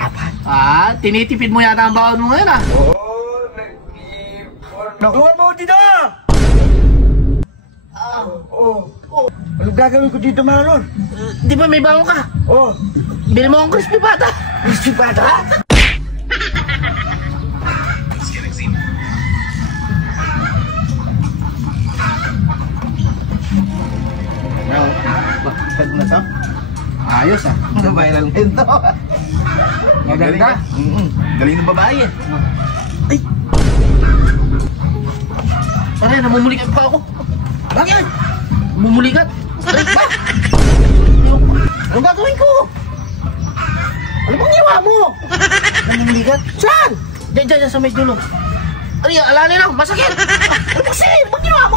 Apat. Tinitipid mo yata ang baon mo ngayon Oo, nag-ipon. Nakuha mo dito! Ano gagawin ko dito, Marlon? Di ba may baon ka? Bili mo ang crispy pata. Crispy pata? Bakit mo na to? Ayos viral din to. Maganda. Galing ng babae eh. Ay! Aray, namumulikat pa ako. Bakit? Namumulikat? Aray pa! Anong gagawin ko? Ano bang ginawa mo? Namumulikat? Saan? Diyan sa may dulo. Aray, alala lang, masakit. Ano ba siya? Anong ginawa mo?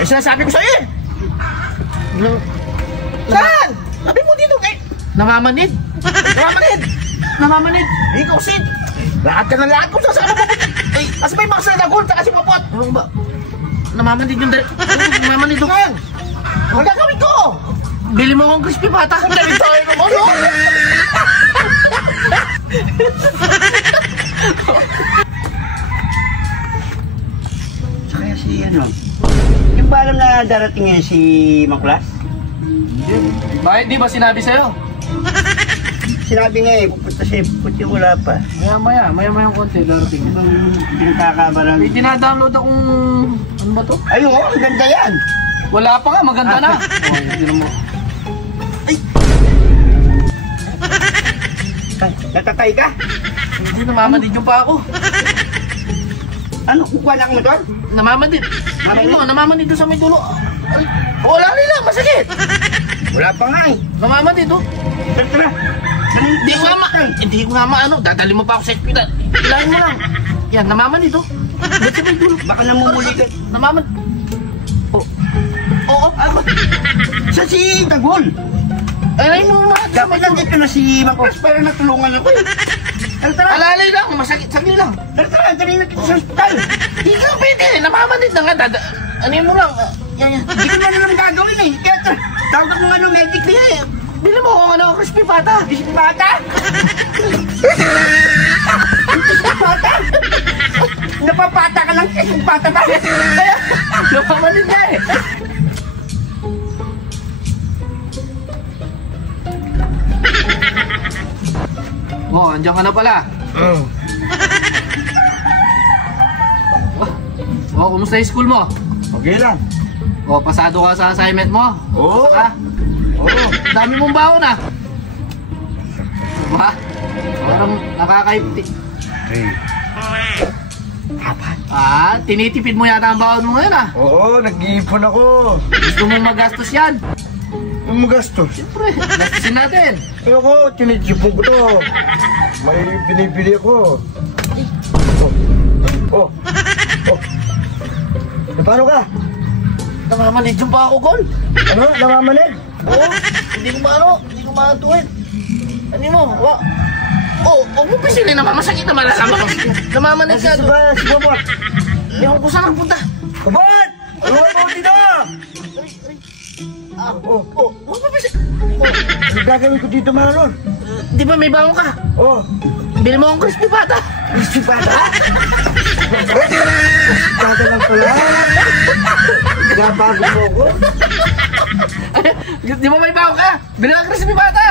Eh, sinasabi ko sa'yo eh. Saan? Sabi mo dito kay... Namamanid. Namamanid. Ikaw, Sid. Lahat ka na lahat kung saan mo. Ay, kasi may mga sinagol, saka si Popot. Ano ba? Namamanid yung direct. Namamanid yung kan. Ang gagawin ko? Bili mo akong crispy pata. Ang galing tayo naman, no? Kaya si ano? Yung ba alam na darating yan si Maklas? Bakit di ba sinabi sa'yo? Sinabi nga eh, pupunta siya, puti wala pa. Maya konti, darating. Ibang pinagkakabalan. May dinadownload akong... Ano ba to? Ayun, ang ganda yan. Wala pa nga, maganda na. Tignan mo. Ay! Natatay ka? Hindi, namamanid yung pa ako. Ano, kukuha na mo doon? Namamanid. Ano mo, namamanid doon sa may dulo. Ay, wala rin lang, masakit. Wala pa nga eh. Namamanid oh. Tara. Hindi ko nga maano, dadali mo pa ako sa hospital. Ilahin mo lang. Yan, namamanid oh. Ba't sa may dulo? Baka namumuli ka. Namamanid. Oo. Sa si Tagol. Ilahin mo mga. Dapat nandito na si Maklas para natulungan ako eh. Tara. Alalay lang, masakit, sagli lang. Tara, dali na kita sa hospital. Hindi ka pwede, namamanid na nga. Ano mo lang. Yan. Hindi ko na naman gagawin eh. Kaya tawag mo ano, medic na yan. Bili mo kung ano, crispy pata. Crispy pata? Crispy pata? Napapata ka lang crispy pata ba? Namamanid na eh. Andiyan ka na pala. Kumusta yung school mo? Okay lang. Pasado ka sa assignment mo? Oo. Dami mong baon Diba? Parang nakakaipti. Apat. Tinitipid mo yata ang baon mo ngayon Oo, nag-iipon ako. Gusto mong magastos yan? Ang magastos. Siyempre, gastusin natin. Pero ako, tinitipon ko to. May binibili ako. Paano ka? Namamanid yung pa ako, Gol. Ano? Namamanid? Oo, hindi ko maatuin. Ano mo? Huwag mo pisilin naman, masakit naman nasama ko. Namamanid ka doon. Si Bobot. Hindi ako kung saan nagpunta. Bobot! Tulungan mo dito! Huwag mo pisilin. Ano gagawin ko dito, Marlon? Di ba may baon ka? Bili mo akong crispy pata. Crispy pata? Crispy pata lang pala. Gabago mo ako. Di ba may baon ka? Bili mo akong crispy pata.